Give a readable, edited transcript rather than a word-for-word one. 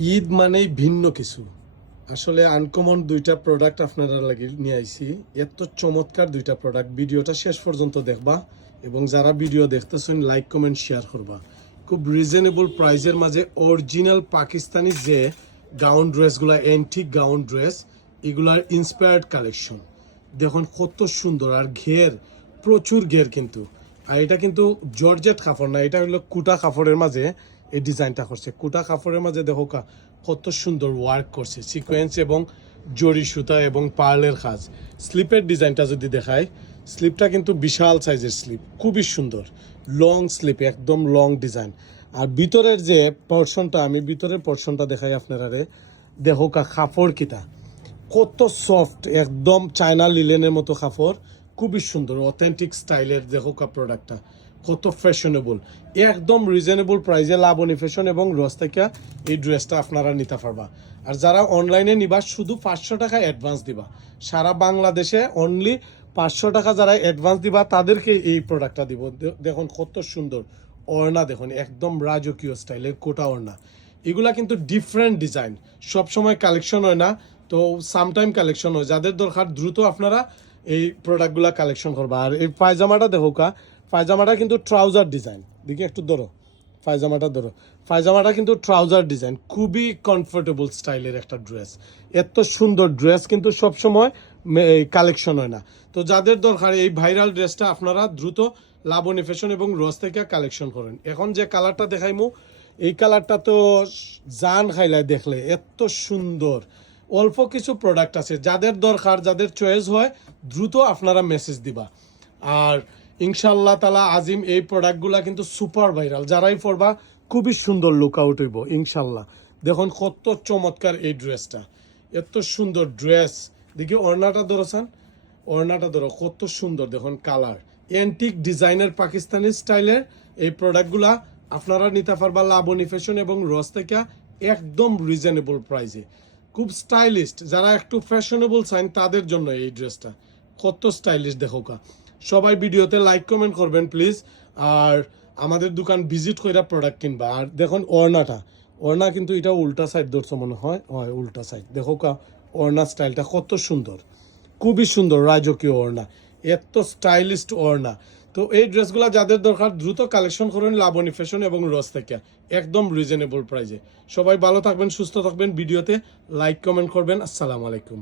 ঈদ মানেই ভিন্ন কিছু। আসলে আনকমন দুইটা প্রোডাক্ট আপনারা লাগি নিয়ে আইছি। এত চমৎকার দুইটা প্রোডাক্ট, ভিডিওটা শেষ পর্যন্ত দেখবা এবং যারা ভিডিও দেখতেছেন লাইক কমেন্ট শেয়ার করবা। খুব রিজনেবল প্রাইজের মাঝে অরিজিনাল পাকিস্তানি যে গাউন ড্রেসগুলা, অ্যান্টিক গাউন ড্রেস, এগুলার ইন্সপায়ার্ড কালেকশন দেখুন কত সুন্দর। আর ঘের, প্রচুর ঘের কিন্তু। আর এটা কিন্তু জর্জেট কাপড় না, এটা হলো কুটা কাপড়ের মাঝে এই ডিজাইনটা করছে। কুটা কাপড়ের মাঝে দেখো কত সুন্দর ওয়ার্ক করছে, সিকোয়েন্স এবং জরি সুতা এবং পার্লের কাজ। স্লিপের ডিজাইনটা যদি দেখায়, স্লিপটা কিন্তু বিশাল সাইজের স্লিপ, খুবই সুন্দর লং স্লিপ, একদম লং ডিজাইন। আর ভিতরের যে পোর্শনটা, আমি ভিতরের পোর্শনটা দেখাই আপনারা, দেখো কাপড় কিটা কত সফট, একদম চায়না লিলেনের মতো কাপড়, খুবই সুন্দর অথেন্টিক স্টাইলের। দেখো প্রোডাক্টটা কত ফ্যাশনেবল, একদম রিজনেবল প্রাইসে লাবণী ফ্যাশন এবং রস্তাইকা এই ড্রেসটা আপনারা নিতে পারবা। আর যারা অনলাইনে নিবা শুধু 500 টাকা অ্যাডভান্স দিবা, সারা বাংলাদেশে অনলি 500 টাকা যারা অ্যাডভান্স দিবা তাদেরকে এই প্রোডাক্টটা দিব। দেখুন কত সুন্দর ওড়না, দেখুন একদম রাজকীয় স্টাইলের কোটা ওড়না। এগুলা কিন্তু ডিফারেন্ট ডিজাইন, সবসময় কালেকশন হয় না, তো সামটাইম কালেকশন হয়। যাদের দরকার দ্রুত আপনারা এই প্রোডাক্টগুলা কালেকশন করবা। আর এই পায়জামাটা দেখো পায়জামাটা কিন্তু ট্রাউজার ডিজাইন, দেখি একটু ধরো পায়জামাটা ধরো। পায়জামাটা কিন্তু ট্রাউজার ডিজাইন, খুবই কমফোর্টেবল স্টাইলের একটা ড্রেস। এত সুন্দর ড্রেস কিন্তু সবসময় কালেকশন হয় না, তো যাদের দরকার এই ভাইরাল ড্রেসটা আপনারা দ্রুত লাবণী ফ্যাশন এবং রস থেকে কালেকশন করেন। এখন যে কালারটা দেখাইমু, এই কালারটা তো জান খাইলায় দেখলে, এত সুন্দর। অল্প কিছু প্রোডাক্ট আছে, যাদের দরকার, যাদের চয়েস হয় দ্রুত আপনারা মেসেজ দিবা। আর ইনশাল্লাহ তালা আজিম এই প্রোডাক্টগুলা কিন্তু সুপার ভাইরাল, যারাই পড়বা খুবই সুন্দর লুক আউট হইব ইনশাল্লাহ। দেখুন কত চমৎকার এই ড্রেসটা, এত সুন্দর ড্রেস। দেখি ওড়নাটা ধরেছেন, ওড়নাটা ধরো কত সুন্দর, দেখুন কালার অ্যান্টিক ডিজাইনের পাকিস্তানি স্টাইলের এই প্রোডাক্টগুলা আপনারা নিতে পারবা লাবণী ফ্যাশন এবং রস থেকে একদম রিজনেবল প্রাইসে, খুব স্টাইলিস্ট। যারা একটু ফ্যাশনেবল চান তাদের জন্য এই ড্রেসটা কত স্টাইলিশ। দেখো সবাই ভিডিওতে লাইক কমেন্ট করবেন প্লিজ, আর আমাদের দোকান ভিজিট করে প্রোডাক্ট কিনবা। আর দেখুন ওড়নাটা, ওড়না কিন্তু এটা উল্টা সাইড ধরছে মনে হয়, উল্টা সাইড। দেখো ওড়না স্টাইলটা কত সুন্দর, খুবই সুন্দর রাজকীয় ওড়না, এত স্টাইলিস্ট ওড়না। তো এই ড্রেসগুলো যাদের দরকার দ্রুত কালেকশন করুন লাবণী ফ্যাশন এবং রস থেকে, একদম রিজনেবল প্রাইসে। সবাই ভালো থাকবেন, সুস্থ থাকবেন, ভিডিওতে লাইক কমেন্ট করবেন। আসসালামু আলাইকুম।